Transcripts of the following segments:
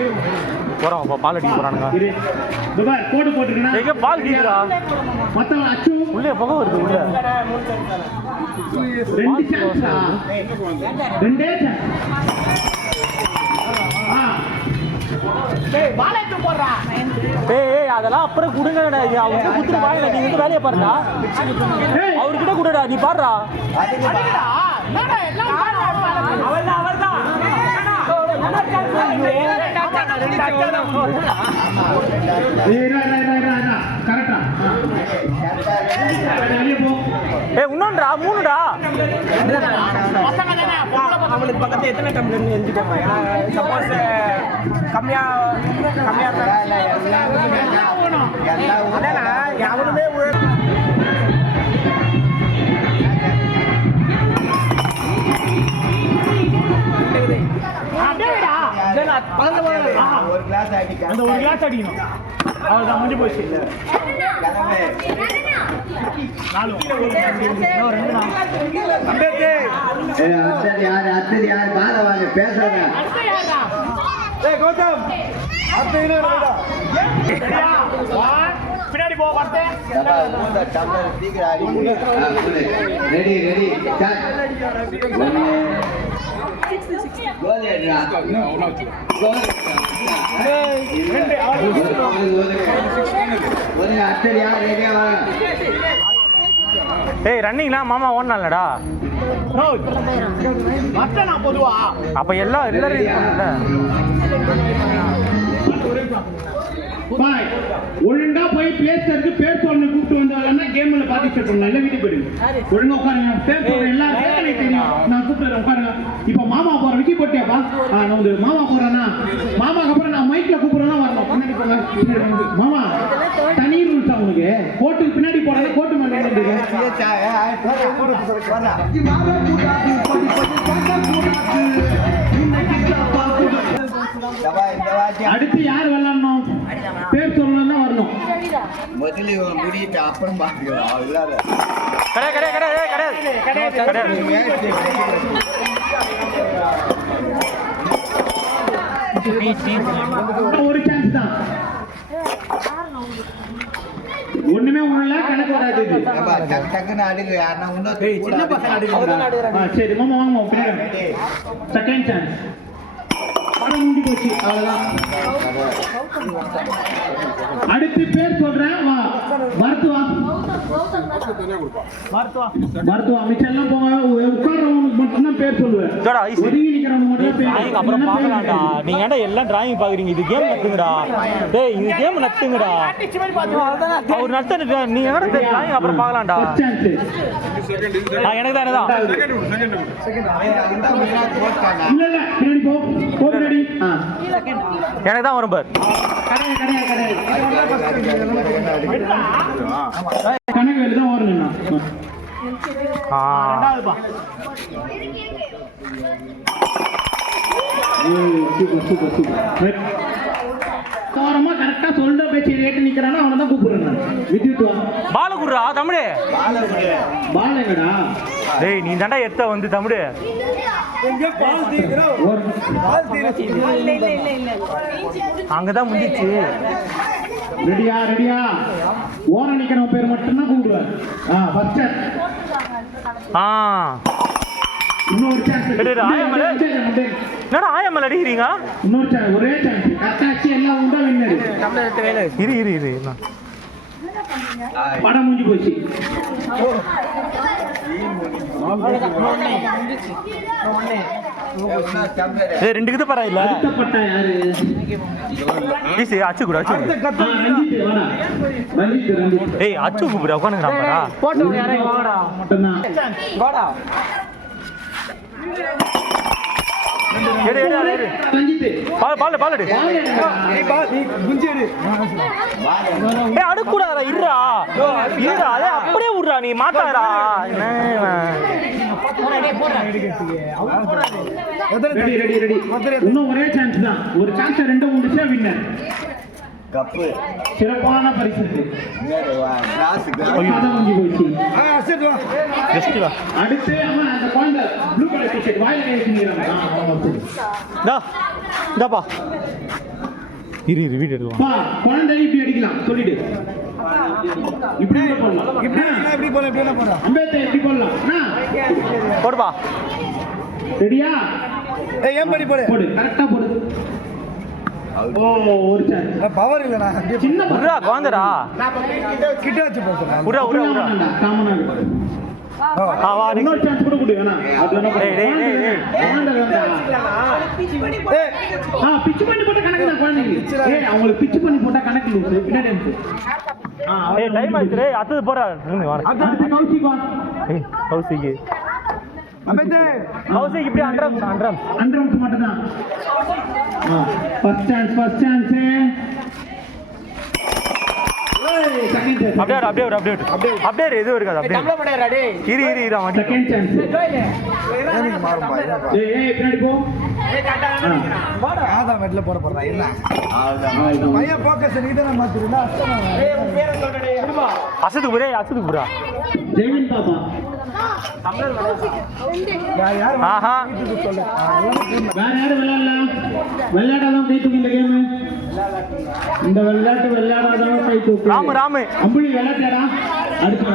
போகிறோம் இப்போ பால் அடிக்க போகிறானுங்க எங்க பால் கீழா உள்ளே புகை வருது உள்ள. ரெண்டு சான்ஸா ரெண்டே சான்ஸ் ஆ. ஏய் அதெல்லாம் அப்புறம் கொடுங்கடா. இது அவர்கிட்ட கொடுத்துட்டு வாங்க நீ வந்து வேலையை பாருடா. அவர்கிட்ட கொடுடா. நீ பாடுறா இரா, ஏய் இன்னொன்றா மூணுடா. அவனுக்கு பக்கத்துல எத்தனை டம்ளர் எழுதிக்கோங்க சப்போஸ் கம்மியா கம்மியா அதானா அவனுமே ஒரு- ஒரு கிளாஸ் அடிக்க அந்த ஒரு கிளாஸ் அடிக்கணும். அவ்வளோதான் முடிஞ்சு போச்சு. நாலு. ஏய், அடுத்தது யாரு? அடுத்தது யாரு? பால வாங்க பேசுறேங்க பின்னாடி போ வரட்டே ரெடி ரெடி ஏய் ரன்னிங்லாம் மாமா ஓடனாலடா பொதுவா அப்ப எல்லாம் எல்லாரும் பாய் ஒழுங்கா போய் பேசுறதுக்கு பேர் சொல்லு கூப்பிட்டு வந்தாங்கன்னா கேம்ல பார்ட்டிசிபேட் பண்ணலாம் இல்ல வீட்டுக்கு போயிடுங்க. ஒழுங்கா உட்காருங்க. பேர் சொல்ற எல்லாரும் எனக்கு தெரியும் நான் கூப்பிட்டு உட்காருங்க. இப்போ மாமா போற விக்கி போட்டியாப்பா நான் வந்து மாமா போறேன்னா மாமாக்கு அப்புறம் நான் மைக்ல கூப்பிடுறேன்னா வரணும். பின்னாடி போங்க. மாமா தனி ரூல்ஸ் அவனுக்கு கோட்டுக்கு பின்னாடி போறது கோட்டு மேல நின்னுட்டு. அடுத்து யார் விளையாடணும் பேர் சொல்லணும்னா வரணும். முதல்ல இவன் முடியிட்டு அப்புறம் பாத்துக்கலாம் இல்லாத கிடையாது கிடையாது கிடையாது கிடையாது கிடையாது ஒரு சான்ஸ் தான். ஒண்ணுமே ஒண்ணுல கணக்கு வராது இது. டக்கு டக்குன்னு அடிக்க யாருன்னா இன்னும் சின்ன பசங்க அடிக்கிறாங்க. சரி மாமா வாங்க. செகண்ட் சான்ஸ் படம் முடிஞ்சு போச்சு. அவ்வளவுதான். அடுத்து பேர் சொல்றேன். வா வரத்து வா வரத்து வா மிச்சம் எல்லாம் போங்க. உட்கார்றவனுக்கு மட்டும்தான் பேர் சொல்லுவேன். இதோட ஐஸ் ஒதுங்கி நிக்கிறவனுக்கு மட்டும் பேர் டிராயிங் அப்புறம் பார்க்கலாம்டா. நீங்க ஏன்டா எல்லாம் டிராயிங் பாக்குறீங்க இது கேம் நட்டுங்கடா. டேய் இது கேம் நட்டுங்கடா. அவர் நட்டு நீ என்னடா டிராயிங் அப்புறம் பார்க்கலாம்டா? எனக்கு தான் எனக்கு தான் இல்ல இல்ல. பின்னாடி போ. போ பின்னாடி. ஆ எனக்கு தான் வரும் பார். கணக்கு வேலை தான் வரணும்ண்ணா ஆ ரெண்டாவதுப்பா சூப்பர் சூப்பர் சூப்பர் ஓரமா கரெக்டா சொல்ற பேச்சு ரேட்டு நிக்கிறானா அவனை தான் கூப்பிடுறேன் நான் வித்யுத் வா பாலகுர்ரா தமிழே. பால் எங்கடா டேய் நீ தாண்டா எத்த வந்து தமிழ். அங்கதான் முடிஞ்சிச்சு ரெடியா ரெடியா? நிக்கிறவன் பேர் மட்டும்தான் கூப்பிடுவேன் ஆ ஃபர்ஸ்ட் ஆ. இன்னொரு சான்ஸ் ஆயமலே. என்னடா ஆயம்மல் அடிக்கிறீங்க? இன்னொரு சான்ஸ் ஒரே சான்ஸ் கரெக்டாச்சு எல்லாம் உண்டா வின்னர்? டம்ளர் எடுத்து கையில வச்சு. இரு இரு இரு. என்ன? படம் முடிஞ்சு போச்சு. ஏய் ரெண்டு கிட்ட பரா இல்ல? வருத்தப்பட்டா யாரு? ஈஸி அச்சு கூட அச்சு கூட. ஆ, ரஞ்சித் வாடா. ரஞ்சித் ரஞ்சித் ஏய் அச்சு கூப்பிடு மட்டும்தான். வாடா. எடு எடு எடு, எடு. ரஞ்சித் பால் பால் பால் எடு. பால் எடுடா. ஏய் அடுக்கூடாதா இருடா. இருடா அதே அப்படியே விடுறா நீ? ரெடி ரெடி ரெடி இன்னும் ஒரே சான்ஸ் தான். ஒரு சான்ஸ் ரெண்டு முடிச்சா வின்னர் கப்பு. சிறப்பான பரிசு அடுத்து அந்த குழந்தை ப்ளூ கலர் டிஷர்ட் வாயில இந்தாப்பா. இரு இரு வீடு எடுக்கலாம் குழந்தை இப்படி அடிக்கலாம். சொல்லிடு. இப்படி கூட போடலாம். இப்படி எப்படி போல எப்படி போறோம் அம்பேத்கர் எப்படி போடலாம். அண்ணா, போடுப்பா. ரெடியா ஏன் படி போடு. போடு. கரெக்டா போடு. பவர் இல்லடா சின்ன குழந்தடா. கிட்ட வச்சு போறேன் உர்ரா உர்ரா உர்ரா காமனா இருக்கு ஆ வா நீ இன்னொரு சான்ஸ் கூட கொடு வேணா அது வேணா டேய், டேய், டேய், டேய். குழந்தை வேண்டாம். ஆ பிச்சு பண்ணி போட்ட கணக்கு தான் குழந்தைங்க ஏய் அவங்களுக்கு பிச்சு பண்ணி போட்டா கணக்கு லூசு பின்னாடி இருக்கு ஆ ஏய் டைம் ஆயிடுச்சு டேய். அடுத்தது போறா இருங்க வா அடுத்து கௌசிக். வா ஏய் கௌசிக்கு. அம்பேத்தே கௌசிக் இப்படி அண்ட்ரம் அண்ட்ரம் அண்டர்ஸ் மட்டும் தான் ஃபர்ஸ்ட் சான்ஸ் ஃபர்ஸ்ட் சான்ஸ் அப்படியே அப்படியே அப்படியே. அப்படியே எதுவும் இருக்காது அப்படியே இரு. இரு இரு இரு அவன். செகண்ட் சான்ஸ் மாறும் ஏய் ஏய் பின்னாடி போ. ஆதா மெட்ல போட போறா இல்ல அவ்வளவுதான். பையன் போக்கஸ் நீ தான மாத்துறீங்க அசத்துக்கு புரே ஜெய்வின் பாப்பா ஆஹா. சொல்லு வேற யாரும் விளையாடலாம் விளையாடாதான் கை தூக்கு இந்த கேம் இந்த விளையாட்டு விளையாடாதான் கை தூக்கு ராமு ராமு. அம்புலி விளையாட்டாடா? அடுத்து.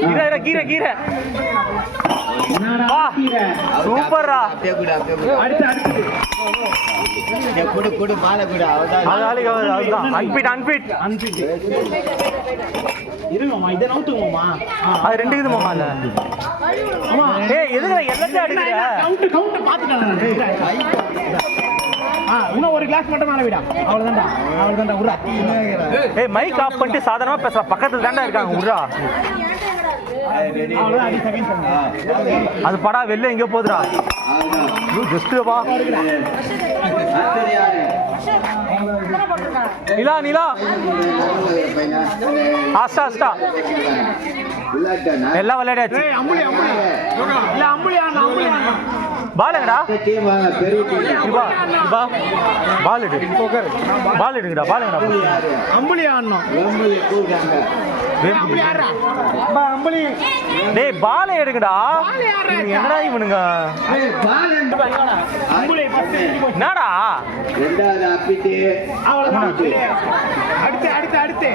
கீரை, கீரை, கீரை. சூப்பர்ரா. கொடு, கொடு. இங்க கொடு, அவ்வளவுதான். அது ஆளுக்கு அது- அதுதான் அன்பிட் அன்பிட் அனுப்பிட்டு இருங்கம்மா இதை நவுத்துங்கம்மா அது ரெண்டு இது மாமா இல்ல ஏய் எதுக்கு எல்லாத்தையும் அடிக்கிற? கவுண்ட் கவுண்ட் இன்னும் ஒரு கிளாஸ் மட்டும் மேல விடா அவ்வளவுதான்டா அவ்வளவுதான்டா உரா ஏய் மைக் ஆஃப் பண்ணிட்டு சாதாரணமா பேச பக்கத்துல தாண்டா இருக்காங்க சான்ஸ் அது படா வெளில எங்கேயோ போகுதுடா அவ்வளவுதான். ஜஸ்ட் வா அடுத்தது யாரு? நிலா நிலா? ஆஸ்டா ஆஸ்டா? எல்லாம் விளையாடியாச்சு team. இவா இவா பால் எடு பால் எடுங்கடா பால் எங்கடா? அம்புலி ஆடணும். அம்புலி. டேய் பால் எடுங்கடா. என்னடா இவனுங்க? பால் என்னடா? அடுத்து அடுத்து அடுத்து.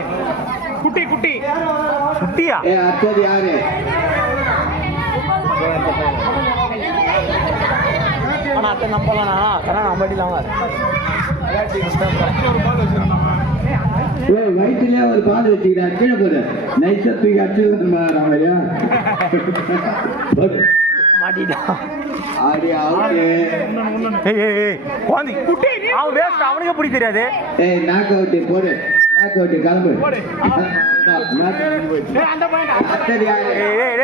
குட்டி குட்டி. குட்டியா? யாரு? ஆனா அத்தை நம்பலாம் கரெக்ட் நம்ம அடிலாமா ஏய் வயிற்றுலயே ஒரு பால் வச்சுக்கிறா கீழே போடு. நைஸா தூக்கி அடிச்சு ராமையா மாட்டிட்டான் ஆடி ஏய் ஏய் குழந்தை குட்டி. அவன் வேஸ்ட் அவனுக்கு பிடி தெரியாது. ஏய் நாக் அவுட் போடு. கிளம்பு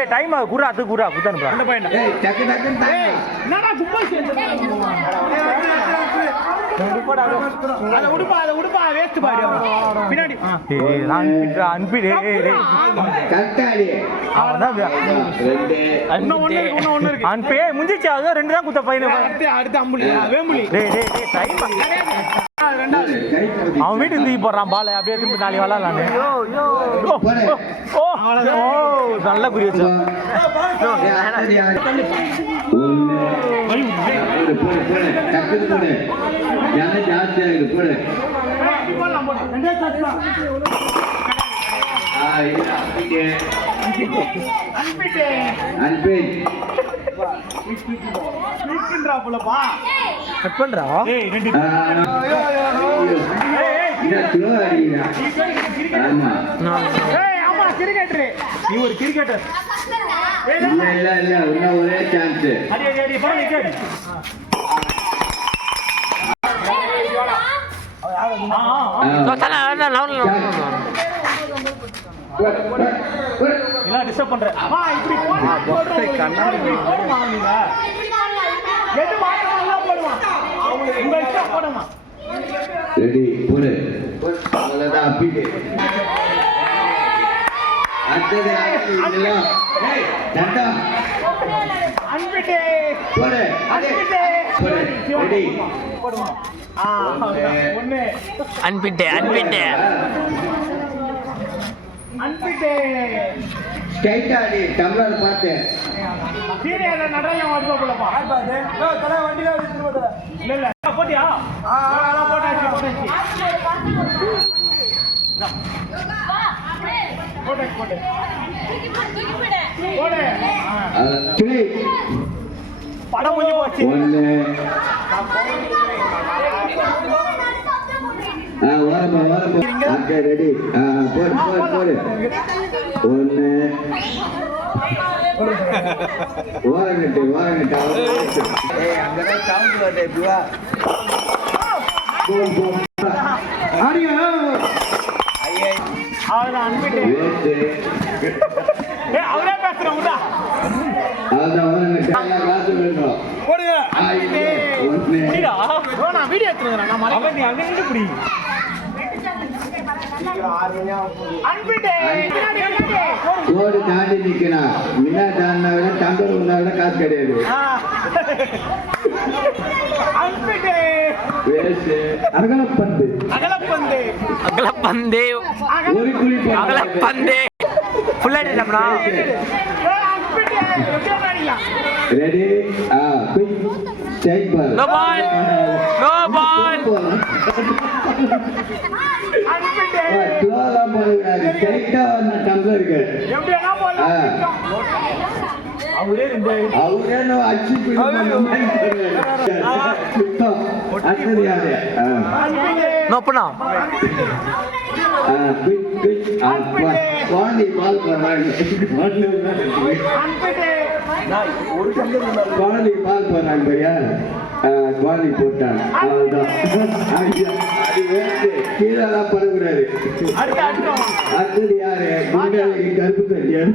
டைம் ஆகுது குறா அது குறா குத்தானுப்பா அந்த ஏய் டக்கு டக்குன்னு தாங்க. என்னடா குப்பை சேர்ந்து அதை உடுப்பா அதை உடுப்பா வேஸ்ட் பாரு. பின்னாடி. ஏய் ஏய் நான் அனுப்பிடுறா அனுப்பிடு. ஏய் ஏய் டேய் கரெக்டா அடி அவன்தான் வே- ரெண்டு. முடிஞ்சிச்சு தான் குத்த பையனு அடுத்து அடுத்து அம்புலி. வேம்புலி. அவன் வீட்டுக்கு தூக்கி போடுறான் பால். அப்படியே திரும்பி நாளைக்கு விளாட்லான்னு ஓ நல்ல குறி வச்சு. கட் பண்றா நீ ஒரு கிரிக்கெட்டர் இல்ல இல்ல இல்ல இன்னும் ஒரே சான்ஸ் அடி அடி அடி போடா நிக்கேட் எல்லாம் டிஸ்டர்ப் பண்ற அம்மா இப்படி போடுமா போடுமா நீங்க எது மாட்டலாம் போடுவான் அவங்களுக்கு உங்க இஷ்டம் போடுமா? ரெடி போடு. அவ்வளவுதான் அப்பிட்டு. அடுத்தது அடுத்தது இதெல்லாம். ஏய், தண்டா. அன்பிட்டு. போடு. அன்பிட்டு. போடு. ரெடி. ஆ ஒண்ணு. அன்பிட்டு அன்பிட்டு. ஸ்ட்ரைட்டா அடி டம்ளர் பார்த்து சீனியர் நடராஜன் வந்து போலப்பா இல்ல இல்ல போட்டியா போட்டாச்சு போட்டாச்சு போட்டாச்சு போட்டு போடு த்ரீ படம் முடிஞ்சு போச்சு ஓரமா ஓரமா ஓகே ரெடி போடு போடு போடு. ஒன்று ஓரங்கட்டு ஓரங்கட்டு அவரே பேசுறேன் விடா அதான் ஓரங்கட்டு. காசு வேணும்? போடுங்க. நான் வீடியோ அவன் நீ அங்க நின்று புடி. கோடு தாண்டி நிக்கணும் முன்னா தாண்டினா விட டம்பர் உண்டா விட காசு கிடையாது அகலப்பந்து. ஒரு குழி? ரெடி ஆ quick strike ball No ball. No ball. ஸ்லோலாம் போடக்கூடாது ஸ்ட்ரைட்டா வந்த டம்ளருக்கு அவரே அச்சு சுத்தம் அடுத்தது யாரு குயிக் குயிக் ஆ குவாண்டி பால் போடுறாங்க குவாண்டி பால் போடுறாங்க பையா குவாண்டி போட்டான் படக்கூடாது அடுத்து அடுத்தோம் அடுத்தது யாரு குண்டாளிக்கு கருப்பு தண்ணியார்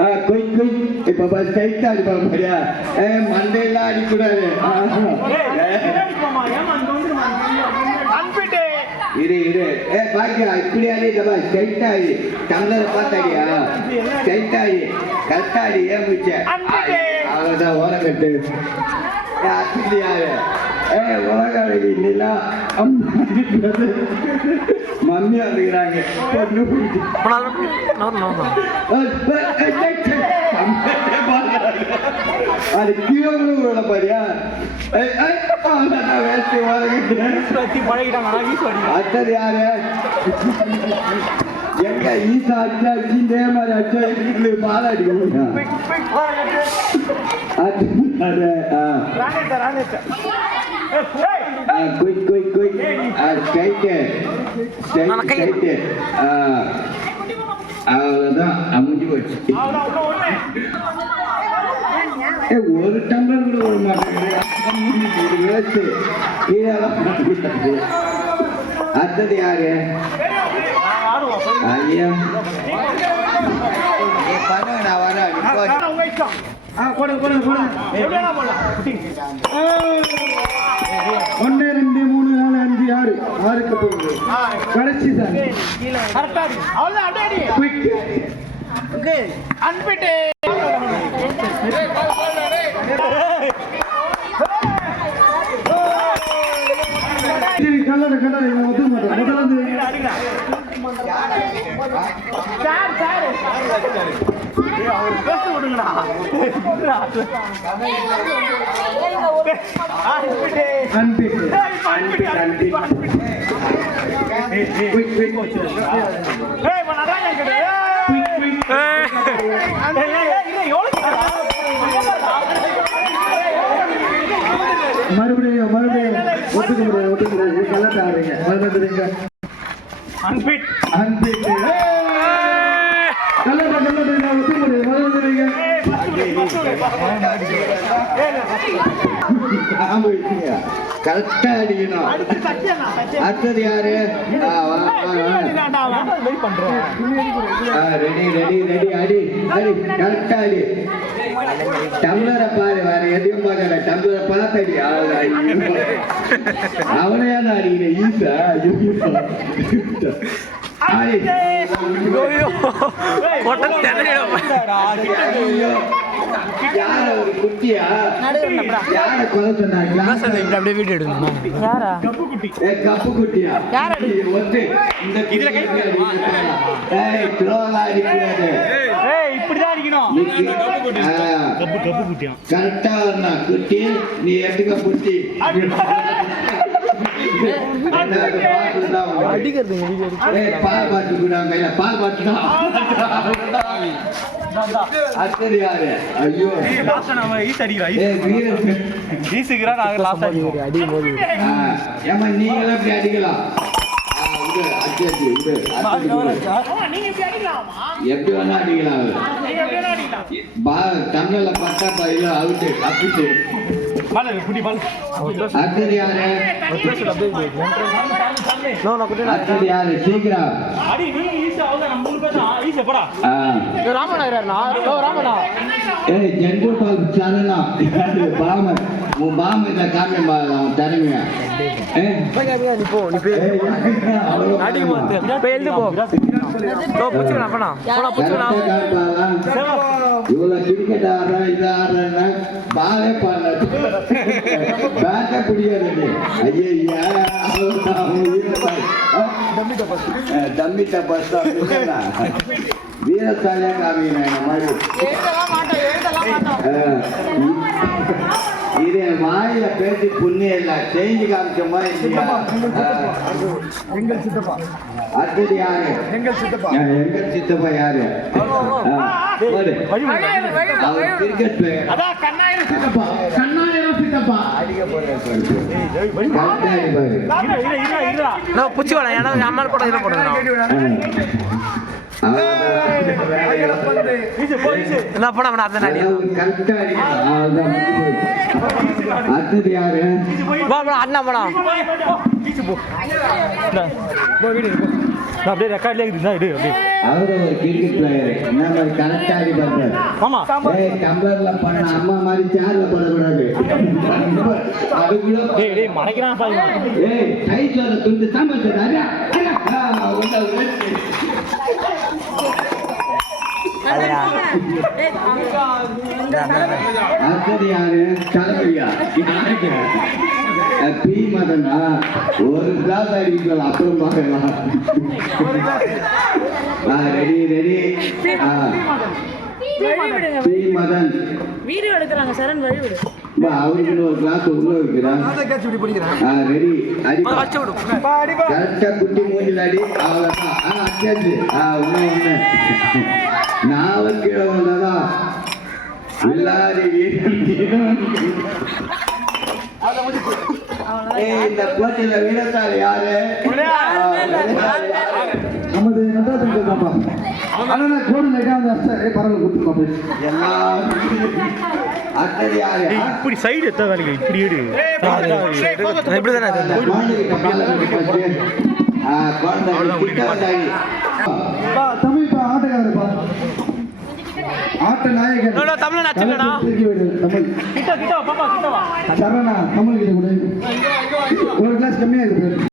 ஆ கொய் கொய் இப்ப பஸ் டைட்டா அடிப்பாங்க பாரியா ஏ மண்டையெல்லாம் அடிக்கூடாது இரு இரு ஏ பாக்கியா இப்படி அடி தப்பா ஸ்ட்ரைட்டா அடி டம்ளர் பார்த்து அடியா ஸ்ட்ரைட்டா அடி கரெக்டா அடி ஏன் முடிச்ச. அவ்வளோதான் ஓரம் கட்டு ஏ அத்திட்டு யாரு ஏ மம்மி வந்துக்கிறாங்க பொண்ணு நோ அது கீழே விட பாரியா? அடுத்தது யாரு? எங்க ஈசா அச்சா அச்சு இதே மாதிரி அச்சா வீட்டுல பால் அடிக்கணும் quick quick quick. Straight. Straight straight. ஆ. அவ்வளோதான் அமுஞ்சு போச்சு. ஒரு டம்ளர் கூட விட மாட்டேங்குது. அடுத்தது யாரு? ஐயா. பண்ணுங்க நான் வரேன் ரெண்டு மூணு நாலு அஞ்சு ஆறு. ஆறுக்கு போகுது. கடைசி சார் கரெக்டா இருக்கு அவ்வளவுதான் அப்படியே அடி குயிக் அனுப்பிட்டு கல்லட கல்லட ஒத்துக்க மாட்டேன் முதல்ல இருந்து அடிங்க சார் சார் ஏய், அவர் பேச விடுங்கடா அனுப்பிட்டு அன்பிட்டு ஏய், இப்ப அனுப்பிட்டு அனுப்பிட்டு அனுப்பிட்டு குயிக் குயிக் ஏய் இப்ப நடராஜன் கிட்ட ஏய் ஏய், ஏய், ஏய், இல்லை, எவ்வளவு மறுபடியும் மறுபடியும். ஒத்துக்க முடியாது கல்லட்ட ஆடுறீங்க மறுபடியும் அன்பிட் அன்பிட்டு கல்லட்ட கல்லட்ட ஒத்துக்க முடியாது மறுபடியும் ஏய் பத்து விடு, பத்து விடு, பத்து விடு. ஆமா இருக்கீங்க கரெக்டா அடிக்கணும் அடுத்தது யாரு ரெடி ரெடி ரெடி அடி அடி கரெக்டா அடி டம்ளரை பாரு வேற எதையும் பார்க்கல டம்ளரை அவனையா அடிக்கிறேன் ஈசா அப்படியே எடுக்கணும் கப்பு குட்டியா இந்த இதுல கை ஏய் த்ரோலா ஏய் இப்படிதான் அடிக்கணும் கப்பு கப்பு கரெக்டா வரணும் குட்டி நீ புட்டி பால் பாட்டு இல்ல பால் பாட்டு அடுத்தது யாரு ஐயோ லாஸ்டா நம்ம ஈஸ் அடிக்கிறா வீரர் ஈஸுக்குறா நாங்க லாஸ்ட் அடிக்கிறோம் இப்படி அடிக்கலாம். எப்படி வேணா அடிக்கலாம் தமிழ்ல பட்டா பையில அவுட்டு அப்பிட்டு அடுத்தது யாரு அடுத்தது யாரு சீக்கிரம் அடி நீ ஈஸ் அவ்வளவு நம்ம மூணு பேர் தான் ஈஸ் போடா ஆ. ஏய் ஜென்கு பால் சரணா பாம. உன் பாம இந்த காமிய அவன் ஏய், ஏய், அவ்வளவு அடிக்க மாட்டேன் இப்போ எழுந்து போ. போ பூச்சிக்கலாம் அப்பனா போனா. பூச்சிக்கலாம் கரெக்டா காட்டுறாளா? இவ்வளவு கிரிக்கெட் ஆடுறா இது ஆடுறா பாலே பண்ணது. பேட்டை பிடிக்காது நீ. தம்பி டப்பாஸ் தான். வீரத்தாலே இந்த மாதிரி. இது என் வாயில பேசி புண்ணியம் இல்ல. செஞ்சு காமிச்ச மாதிரி இல்லையா? ஆ. அடுத்தது யாரு? எங்கள் சித்தப்பா. எங்கள் சித்தப்பா யாரு? கிரிக்கெட் பிளேயர் சித்தப்பா கண்ணாயிரம் நான் பூச்சி வேணாம் ஏன்னா அம்மா போட இதில் போடுங்க ஆ. அவர் ஈஸ் போ ஈஸ் என்ன போட. வேணாம் அதான் அண்ணா நான் அப்படியே ரெக்கார்ட்ல இருக்குதா இடு அப்படியே. அவரு ஒரு கிரிக்கெட் பிளேயர் என்ன மாதிரி கரெக்டா அடிப்பாரு ஆமா. ஏய் டம்ளர்ல பண்ண அம்மா மாதிரி சேர்ல போடக்கூடாது. அது கூட டேய் டேய் மறைக்கிறான் பாருங்க. ஏய் டைட்ல துண்டு சாம்பார் சார் அரா உள்ள உள்ள. அடுத்தது யாரு கிளம்பியா யாருக்கு பி மதனா ஒரு கிளாஸ் அடிக்கலாம் அப்புறம் பார்க்கலாம் ready ready B Madan video எடுக்கிறாங்க சரண் வழி விடு பா, அவருக்கு ஒரு கிளாஸ் உள்ள வைக்கிறான் ரெடி அடி கரெக்டா குட்டி மூஞ்சில் அடி அவ்வளோதான் ஆ ஒன்று ஒன்று நான் கீழே வந்தாதான் எல்லாரும் இந்த போட்டியில வீரத்தால் யாரு? நமது நடராஜன் கேட்காப்பா அண்ணா கோடு லைட்டாக வந்து பரவாயில்ல கொடுத்துருப்பா எல்லாம் அடுத்தது யாரு டேய் இப்படி சைடு எத்த வேலைக்கு இப்படி எடு. இப்படி தானே குழந்தை ஆட்டக்காரப்பா ஆட்ட நாயகன் தமிழ் தமிழ். கிட்ட கிட்ட பாப்பா கிட்ட வா. சரணா தமிழ் கிட்ட கூட. ஒரு கிளாஸ் கம்மியாக இருக்கு.